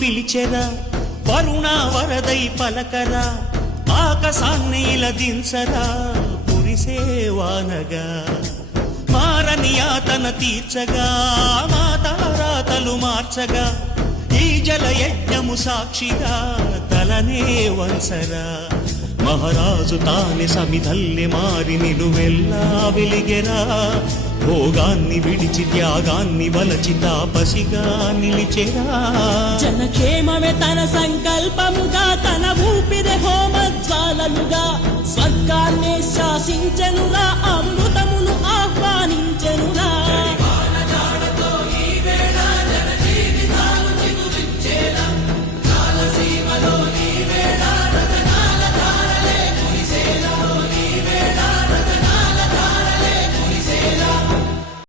పిలిచెరా వరుణ వరదై పలకరా ఆకాశాన్ని ఇలదించరా కురిసేవానగా మారని యాతన తీర్చగా మాతారాతలు మార్చగా ఈ జలయజ్ఞము సాక్షిగా తలనే వంచరా మహారాజు తానే సమిధల్లె మారి నిలువెల్లా వెలిగెరా భోగాన్ని విడిచి త్యాగాన్ని వలచి తాపసిగా నిలిచెరా జనక్షేమమే తన సంకల్పముగా తన ఊపిరి హోమజ్వాలలుగా స్వర్గాన్ని శాసించనురా అమృతము